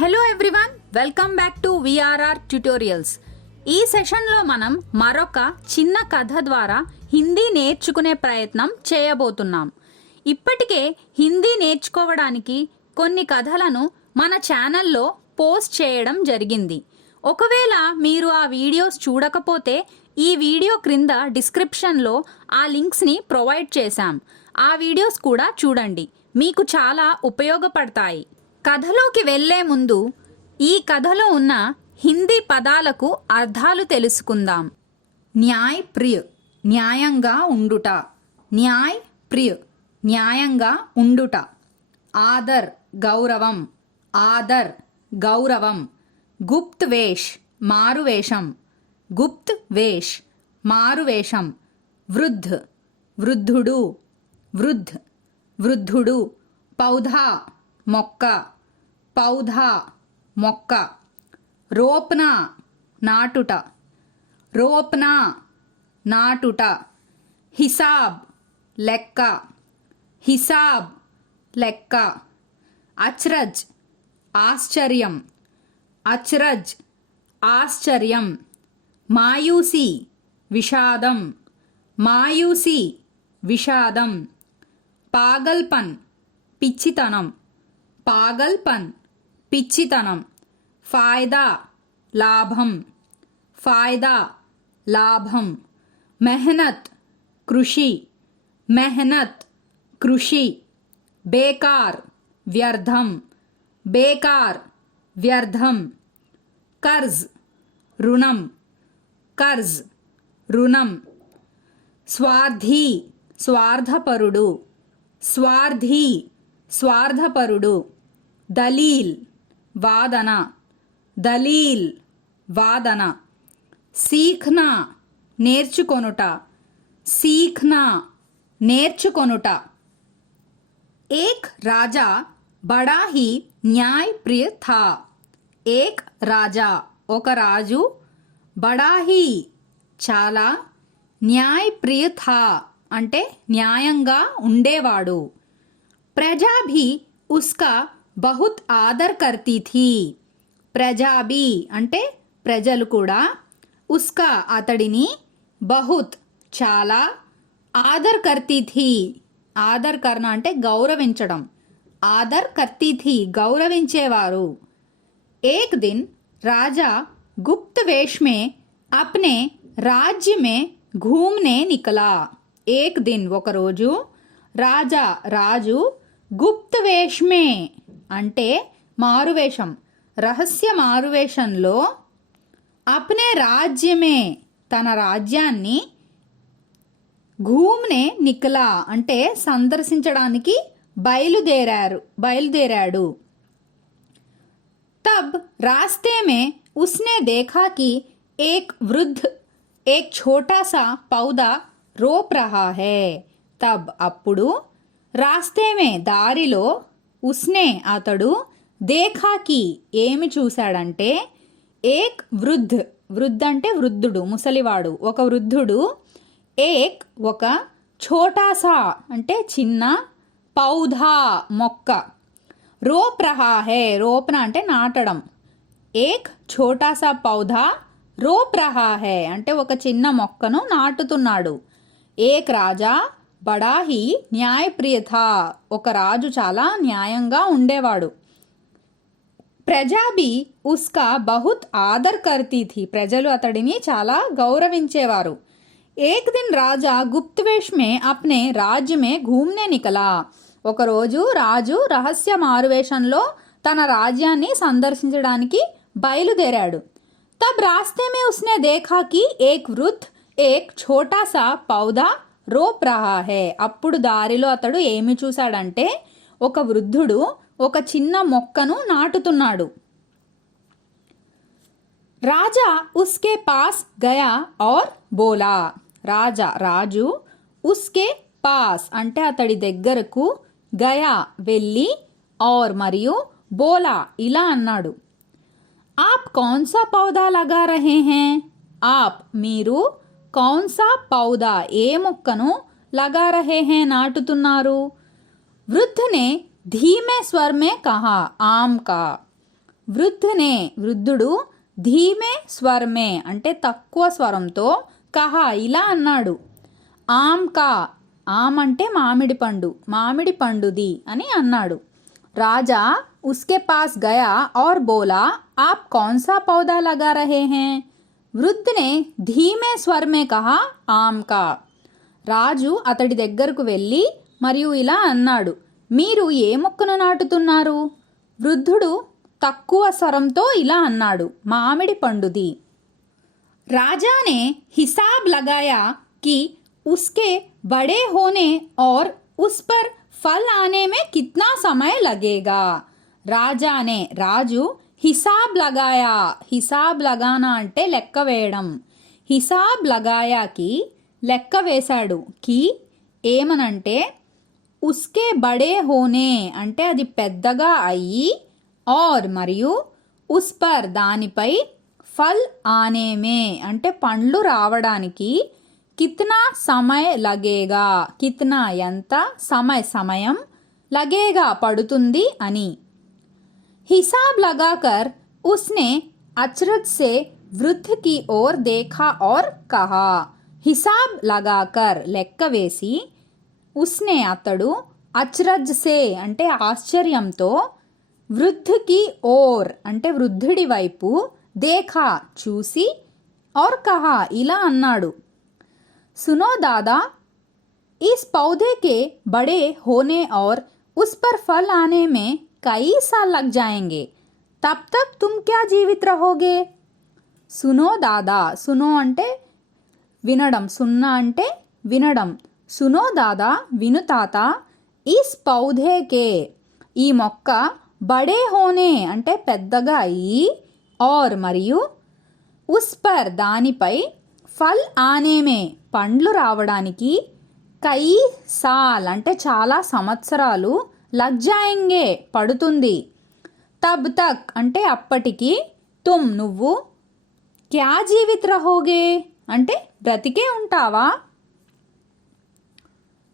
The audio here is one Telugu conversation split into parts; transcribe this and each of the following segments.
Hello everyone, welcome back to VRR tutorials. ఈ సెషన్లో మనం మరొక చిన్న కథ ద్వారా హిందీ నేర్చుకునే ప్రయత్నం చేయబోతున్నాం. ఇప్పటికే హిందీ నేర్చుకోవడానికి కొన్ని కథలను మన ఛానల్లో పోస్ట్ చేయడం జరిగింది. ఒకవేళ మీరు ఆ వీడియోస్ చూడకపోతే ఈ వీడియో క్రింద డిస్క్రిప్షన్లో ఆ లింక్స్ని ప్రొవైడ్ చేశాం. ఆ వీడియోస్ కూడా చూడండి, మీకు చాలా ఉపయోగపడతాయి. కథలోకి వెళ్లే ముందు ఈ కథలో ఉన్న హిందీ పదాలకు అర్థాలు తెలుసుకుందాం. న్యాయ్ ప్రియ, న్యాయంగా ఉండుట. న్యాయ్ ప్రియ, న్యాయంగా ఉండుట. ఆదర్, గౌరవం. ఆదర్, గౌరవం. గుప్త్ వేష్, మారువేషం. గుప్త్ వేష్, మారువేషం. వృద్ధ్, వృద్ధుడు. వృద్ధ్, వృద్ధుడు. పౌధా, మొక్క. పౌధా, మొక్క. రోప్నా, నాటుట. రోప్నా, నాటుట. హిసాబ్, లెక్క. హిసాబ్, లెక్క. అచ్రజ్, ఆశ్చర్యం. అచ్రజ్, ఆశ్చర్యం. మాయూసి, విషాదం. మాయూసి, విషాదం. పాగల్పన్, పిచ్చితనం. పాగల్పన్, పిచ్చితనం. ఫాయిదా, లాభం. ఫాయిదా, లాభం. మెహనత్, కృషి. మెహనత్, కృషి. బేకార్, వ్యర్థం. బేకార్, వ్యర్థం. కర్జ్, రుణం. కర్జ్, రుణం. స్వార్థీ, స్వార్థపరుడు. స్వార్థీ, స్వార్థపరుడు. దలీల్, వాదన. దలీల్, వాదన. సీఖ్నా, నేర్చుకొనుట. సీఖ్నా, నేర్చుకొనుట. ఏక్ రాజా బడా హీ న్యాయ్ ప్రియ థా. ఏక్ రాజా, ఒక రాజు. బడా హీ, చాలా. న్యాయ్ ప్రియ థా అంటే న్యాయంగా ఉండేవాడు. ప్రజా भी उसका बहुत आदर करती थी. ప్రజా भी అంటే ప్రజలు కూడా. ఉస్కా, అతడిని. బహుత్, చాలా. ఆదర్ కర్తీ థీ, ఆదర్ కర్న అంటే గౌరవించడం. ఆదర్ కర్తీ థీ, గౌరవించేవారు. ఏక్ దిన్ రాజా గుప్త్ వేష్ में अपने राज्य में घूमने निकला. ఏక్ దిన్, ఒకరోజు. రాజా, రాజు. గుప్త్ వేష్ మే అంటే మారువేషం, రహస్య మారువేషంలో. అప్నే రాజ్యమే, తన రాజ్యాన్ని. ఘూమ్నే నికలా అంటే సందర్శించడానికి బయలుదేరాడు. తబ్ రాస్తే మే ఉస్నే దేఖా కి ఏక్ వృద్ధ్ ఏక్ ఛోటా సా పౌదా రోప్ రహా హై. తబ్, అప్పుడు. రాస్తే మే, దారిలో. ఉస్నే, అతడు. దేఖాకి, ఏమి చూశాడంటే. ఏక్ వృద్ధ్, వృద్ధ్ అంటే వృద్ధుడు, ముసలివాడు. ఒక వృద్ధుడు. ఏక్, ఒక. ఛోటాసా అంటే చిన్న. పౌధా, మొక్క. రోప్ రహా హై, రోప్న అంటే నాటడం. ఏక్ ఛోటాసా పౌధా రోప్ రహా హై అంటే ఒక చిన్న మొక్కను నాటుతున్నాడు. ఏక్ రాజా బడా హీ న్యాయ ప్రియ థా, ఒక రాజు చాలా న్యాయంగా ఉండేవాడు. ప్రజా भी उसका बहुत आदर करती थी, ప్రజలు అతడిని చాలా గౌరవించేవారు. ఏక్ దిన్ రాజా గుప్త్ వేష్ में अपने राज्य में घूमने निकला. ఒకరోజు రాజు రహస్య మారువేషంలో తన రాజ్యాన్ని సందర్శించడానికి బయలుదేరాడు. తబ్ రాస్తే में उसने देखा कि एक वृद्ध एक छोटा सा पौधा రోప్ రహా హై. అప్పుడు దారిలో అతడు ఏమి చూశాడంటే ఒక వృద్ధుడు ఒక చిన్న మొక్కను నాటుతున్నాడు. రాజా ఉస్కే పాస్ గయా ఔర్ బోలా. రాజా, రాజు. ఉస్కే పాస్ అంటే అతడి దగ్గరకు. గయా, వెళ్ళి. ఔర్, మరియు. బోలా, ఇలా అన్నాడు. ఆప్ కౌన్ సా పౌదా లగా రహే హై. ఆప్, మీరు. కౌన్ సా పౌదా, ఏ మొక్కను. లగా రహే హై, నాటుతున్నారు. వృద్ధ్ నే ధీమే స్వర్ మే కహా. ఆమ్ కా. వృద్ధునే వృద్ధుడు ధీమే స్వరమే అంటే తక్కువ స్వరంతో కహా ఇలా అన్నాడు. ఆమ్ కా ఆమ్ అంటే మామిడి పండు మామిడి పండుది అని అన్నాడు. రాజా उसके पास गया और बोला आप कौन सा पौधा लगा रहे हैं. वृद्ध ने धीमे स्वर में कहा आम का. రాజు అతడి దగ్గరకు వెళ్ళి మరియు ఇలా అన్నాడు, మీరు ఏ మొక్కను నాటుతున్నారు? వృద్ధుడు తక్కువ స్వరంతో ఇలా అన్నాడు, మామిడి పండుది. राजा ने हिसाब लगाया कि उसके बड़े होने और उस पर फल आने में कितना समय लगेगा. రాజానే రాజు హిసాబ్ లగాయా హిసాబ్ లగానా అంటే లెక్క వేయడం. హిసాబ్ లగాయాకి లెక్క వేశాడు. కి ఏమనంటే ఉస్కే బడే హోనే అంటే అది పెద్దగా అయ్యి, और మరియు ఉస్ పర్ దానిపై, ఫల్ ఆనేమే అంటే పండ్లు రావడానికి, కిత్నా సమయ లగేగా కిత్నా ఎంత, సమయం లగేగా పడుతుంది అని. हिसाब लगाकर उसने अचरज से वृद्ध की ओर देखा और कहा. हिसाब लगाकर లెక్క వేసి, ఉస్నే అతడు, అచ్రజ్ సే అంటే ఆశ్చర్యంతో, వృద్ధకి ఓర్ అంటే వృద్ధుడి వైపు, దేఖా చూసి, और कहा ఇలా అన్నాడు. सुनो दादा, इस पौधे के बड़े होने और उस पर फल आने में कई साल लग जाएंगे. तब तक तुम क्या जीवित रहोगे. सुनो दादा सुनो అంటే వినడం, సున్నా అంటే వినడం. సునో దాదా విను తాత, ఇస్ పౌధేకే ఈ మొక్క, బడే హోనే అంటే పెద్దగా అయ్యి, और మరియు ఉస్ పర్ దానిపై, ఫల్ ఆనేమే పండ్లు రావడానికి, కై సాల్ అంటే చాలా సంవత్సరాలు, లగ్ జాయింగే పడుతుంది, తబ్ తక్ అంటే అప్పటికి, తుమ్ నువ్వు, క్యా జీవిత్ రహోగే అంటే బ్రతికే ఉంటావా.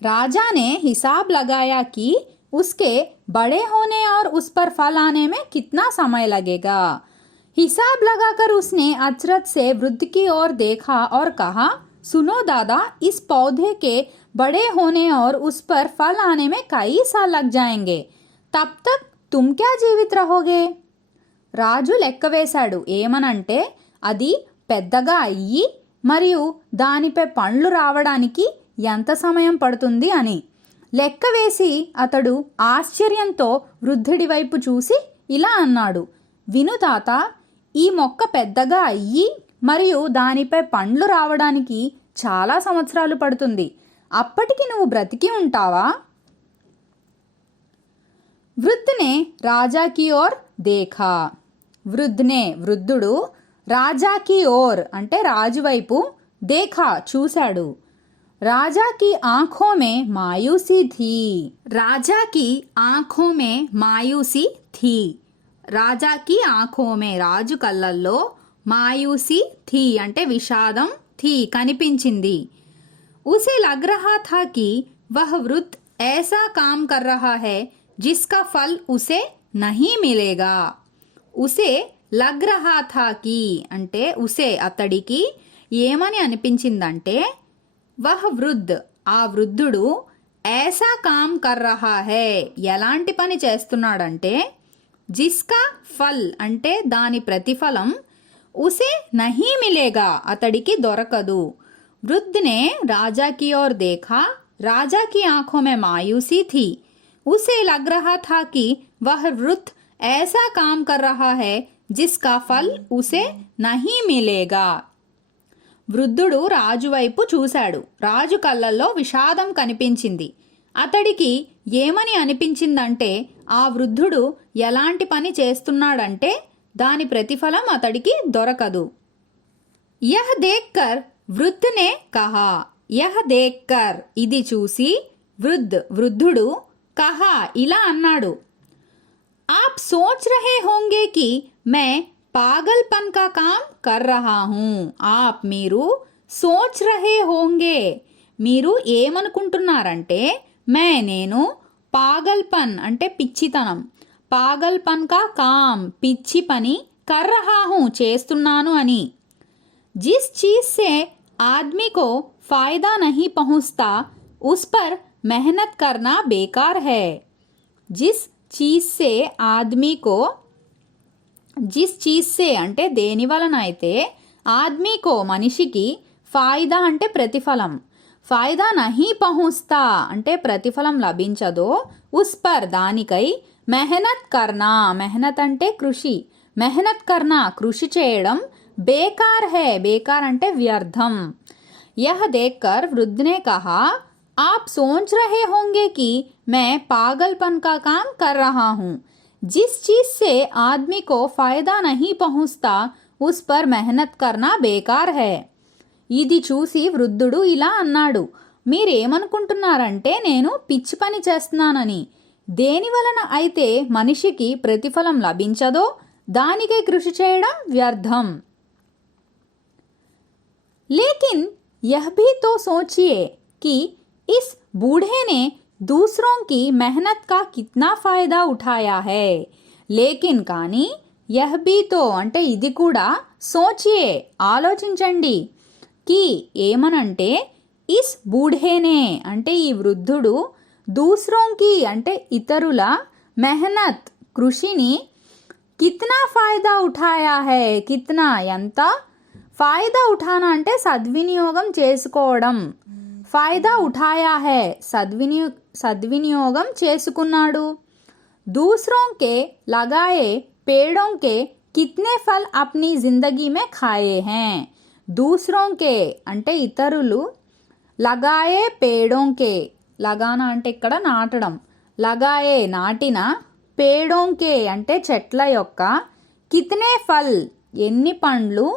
राजा ने हिसाब लगाया कि उसके बड़े होने और उस पर फल आने में कितना समय लगेगा. हिसाब लगाकर उसने अचरज से वृद्ध की ओर देखा और कहा, सुनो दादा, इस पौधे के बड़े होने और उस पर फल आने में कई साल लग जाएंगे. तब तक तुम क्या जीवित रहोगे. రాజు లెక్క వేశాడు. ఏమనంటే అది పెద్దగా అయ్యి మరియు దానిపై పండ్లు రావడానికి ఎంత సమయం పడుతుంది అని. లెక్క వేసి అతడు ఆశ్చర్యంతో వృద్ధుడి వైపు చూసి ఇలా అన్నాడు, విను తాత, ఈ మొక్క పెద్దగా అయ్యి మరియు దానిపై పండ్లు రావడానికి చాలా సంవత్సరాలు పడుతుంది. అప్పటికి నువ్వు బ్రతికి ఉంటావా. వృద్ధునే రాజాకి ఓర్ దేఖా. వృద్ధునే వృద్ధుడు, రాజాకి ఓర్ అంటే రాజు వైపు, దేఖా చూశాడు. రాజాకి ఆంఖో మే మాయూసి థీ. రాజాకి ఆంఖో మే మాయూసి థీ. రాజాకి ఆంఖో మే రాజు కళ్ళల్లో, మాయూసి థీ అంటే విషాదం, థీ కనిపించింది. उसे लग रहा था कि वह वृद्ध ऐसा काम कर रहा है जिसका फल उसे नहीं मिलेगा. उसे लग रहा था कि అంటే ఉసే అతడికి ఏమని అనిపించిందంటే, వహ్ వృద్ధ్ ఆ వృద్ధుడు, ऐसा काम कर रहा है ఎలాంటి పని చేస్తున్నాడంటే, జిస్కా ఫల్ అంటే దాని ప్రతిఫలం, ఉసే నహీ మిలేగా అతడికి దొరకదు. वृद्ध ने राजा की ओर देखा. राजा की आंखों में मायूसी थी. उसे लग रहा था कि वह वृद्ध ऐसा काम कर रहा है जिसका फल उसे नहीं मिलेगा. వృద్ధుడు రాజు వైపు చూశాడు. రాజు కళ్ళల్లో విషాదం కనిపించింది. అతడికి ఏమని అనిపించిందంటే, ఆ వృద్ధుడు ఎలాంటి పని చేస్తున్నాడంటే దాని ప్రతిఫలం అతడికి దొరకదు. యహ్ దేఖ్కర్ వృద్ధ్ నే కహా. యహ్ దేఖ్కర్ ఇది చూసి, వృద్ధుడు కహా ఇలా అన్నాడు, आप सोच रहे होंगे कि मैं पागलपन का काम कर रहा हूँ. आप మీరు సోచ్ రహే హోంగే మీరు ఏమనుకుంటున్నారంటే, నేను పాగల్పన్ అంటే పిచ్చితనం, पागलपन का काम పిచ్చి పని कर रहा हूँ చేస్తున్నాను అని. जिस चीज से आदमी को फायदा नहीं पहुंचता उस पर मेहनत करना बेकार है. जिस चीज से आदमी को जिस चीज से అంటే దేని వలన అయితే ఆద్మీకో మనిషికి ఫాయిదా అంటే ప్రతిఫలం, ఫాయిదా నహీ పహుంచ్తా అంటే ప్రతిఫలం లభించదో, ఉస్ పర్ దానికై మెహనత్ కర్నా, మెహనత్ అంటే కృషి, మెహనత్ కర్నా కృషి చేయడం, బేకార్ హై బేకార్ అంటే వ్యర్థం. यह देखकर वृद्ध ने कहा, आप सोच रहे होंगे कि मैं पागलपन का काम कर रहा हूँ. जिस चीज से आदमी को फायदा नहीं पहुंचता उस पर मेहनत करना बेकार है. ఇది చూసి వృద్ధుడు ఇలా అన్నాడు, మీరేమనుకుంటున్నారంటే నేను పిచ్చి పని చేస్తున్నానని. దేని వలన అయితే మనిషికి ప్రతిఫలం లభించదో దానికే కృషి చేయడం వ్యర్థం. लेकिन यह भी तो सोचिए कि इस बूढ़े ने दूसरों की मेहनत का कितना फायदा उठाया है. लेकिन కానీ यह भी तो అంటే ఇది కూడా సోచియే ఆలోచించండి, కి ఏమనంటే ఇస్ బూఢేనే అంటే ఈ వృద్ధుడు, దూసరోంకి అంటే ఇతరుల, మెహనత్ కృషిని, కిత్నా ఫాయిదా ఉఠాయా హై కిత్నా ఎంత, ఫాయిదా ఉఠానా అంటే సద్వినియోగం చేసుకోవడం, ఫాయిదా ఉఠాయా హై సద్వినియోగం చేసుకున్నాడు. दूसरों के लगाए पेड़ों के कितने फल अपनी जिंदगी में खाए हैं. दूसरों के అంటే ఇతరులు, లగాయే పేడోంకే లగానా అంటే ఇక్కడ నాటడం, లగాయే నాటిన, పేడోంకే అంటే చెట్ల యొక్క, కితనే ఫల్ ఎన్ని పండ్లు,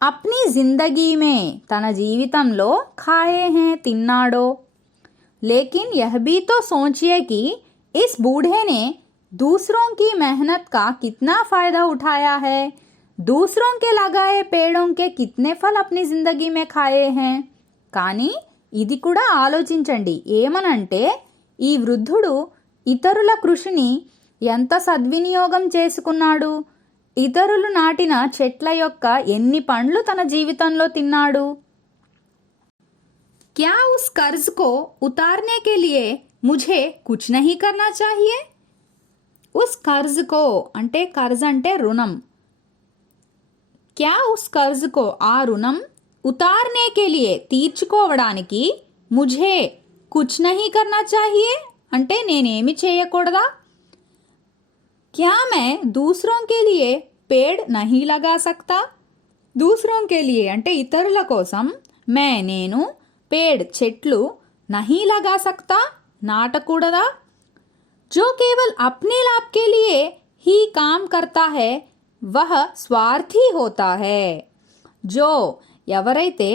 అప్నీ జిందగీ మే తన జీవితంలో, ఖాయే హే తిన్నాడో. लेकिन यह भी तो सोचिए कि इस बूढ़े ने दूसरों की मेहनत का कितना फायदा उठाया है. दूसरों के लगाए पेड़ों के कितने फल अपनी जिंदगी में खाए हैं. కానీ ఇది కూడా ఆలోచించండి, ఏమనంటే ఈ వృద్ధుడు ఇతరుల కృషిని ఎంత సద్వినియోగం చేసుకున్నాడు, ఇతరులు నాటిన చెట్ల యొక్క ఎన్ని పండ్లు తన జీవితంలో తిన్నాడు. क्या उस कर्ज को उतारने के लिए मुझे कुछ नहीं करना चाहिए. उस कर्ज को అంటే कर्ज అంటే రుణం. क्या उस कर्ज को ఆ రుణం, उतारने के लिए తీర్చుకోవడానికి, मुझे कुछ नहीं करना चाहिए అంటే నేనేమి చేయకూడదా. क्या मैं दूसरों के लिए पेड़ नहीं लगा सकता. दूसरों के लिए అంటే ఇతరుల కోసం, मैं నేను, पेड़ చెట్లు, नहीं लगा सकता నాటకూడదా. जो केवल अपने लाभ के लिए ही काम करता है वह स्वार्थी होता है. जो ఎవరైతే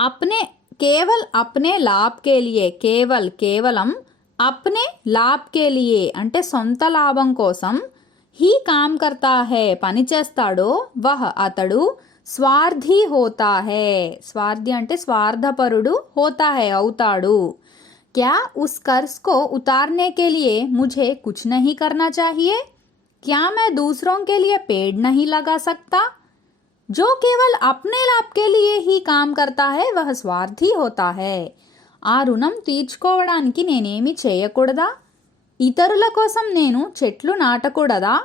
अपने केवल अपने लाभ के लिए, కేవలం अपने लाभ के लिए అంటే సొంత లాభం కోసం, ही काम करता है పని చేస్తాడో, वह అతడు, స్వార్థి హోతా హై స్వార్థి అంటే స్వార్థపరుడు, హోతా హై అవుతాడు. क्या उस कर्ज को उतारने के लिए मुझे कुछ नहीं करना चाहिए. क्या मैं दूसरों के लिए पेड़ नहीं लगा सकता. जो केवल अपने लाभ के लिए ही काम करता है वह स्वार्थी होता है. ఆ రుణం తీర్చుకోవడానికి నేనేమి చేయకూడదా, ఇతరుల కోసం నేను చెట్లు నాటకూడదా.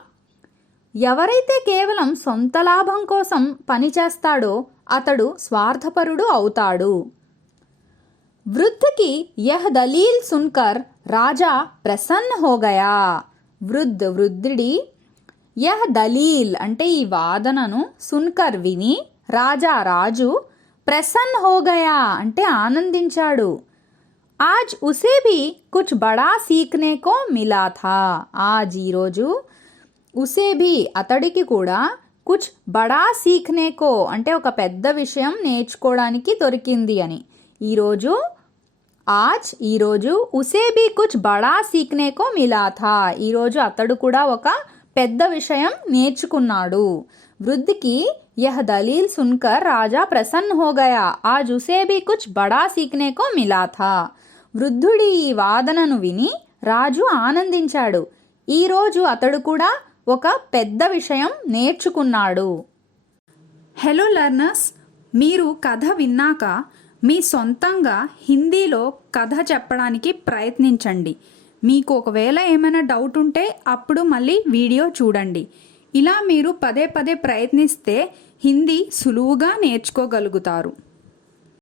ఎవరైతే కేవలం సొంత లాభం కోసం పనిచేస్తాడో అతడు స్వార్థపరుడు అవుతాడు. वृद्ध की यह दलील सुनकर राजा प्रसन्न हो गया. వృద్ధుడి యహ్ దలీల్ అంటే ఈ వాదనను, సున్కర్ విని, రాజు ప్రసన్న హో గయా అంటే ఆనందించాడు. ఆజ్ ఉసే భీ కుచ్ బడా సీఖనే కో మిలా థా. ఆజ్ ఈరోజు, ఉసే భీ అతడికి కూడా, కుచ్ బడా సీఖనే కో అంటే ఒక పెద్ద విషయం నేర్చుకోవడానికి దొరికింది అని. ఈరోజు, ఆజ్ ఈరోజు, ఉసే భీ కుచ్ బడా సీఖనే కో మిలా థా ఈరోజు అతడు కూడా ఒక పెద్ద విషయం నేర్చుకున్నాడు. వృద్ధికి యహ్ దలీల్ సున్కర్ రాజా ప్రసన్న హో గయా. ఆజ్ ఉసే భీ కుచ్ బడా సీఖనే కో మిలా థా. వృద్ధుడి ఈ వాదనను విని రాజు ఆనందించాడు. ఈరోజు అతడు కూడా ఒక పెద్ద విషయం నేర్చుకున్నాడు. హలో లర్నర్స్, మీరు కథ విన్నాక మీ సొంతంగా హిందీలో కథ చెప్పడానికి ప్రయత్నించండి. మీకు ఒకవేళ ఏమైనా డౌట్ ఉంటే అప్పుడు మళ్ళీ వీడియో చూడండి. ఇలా మీరు పదే పదే ప్రయత్నిస్తే హిందీ సులువుగా నేర్చుకోగలుగుతారు.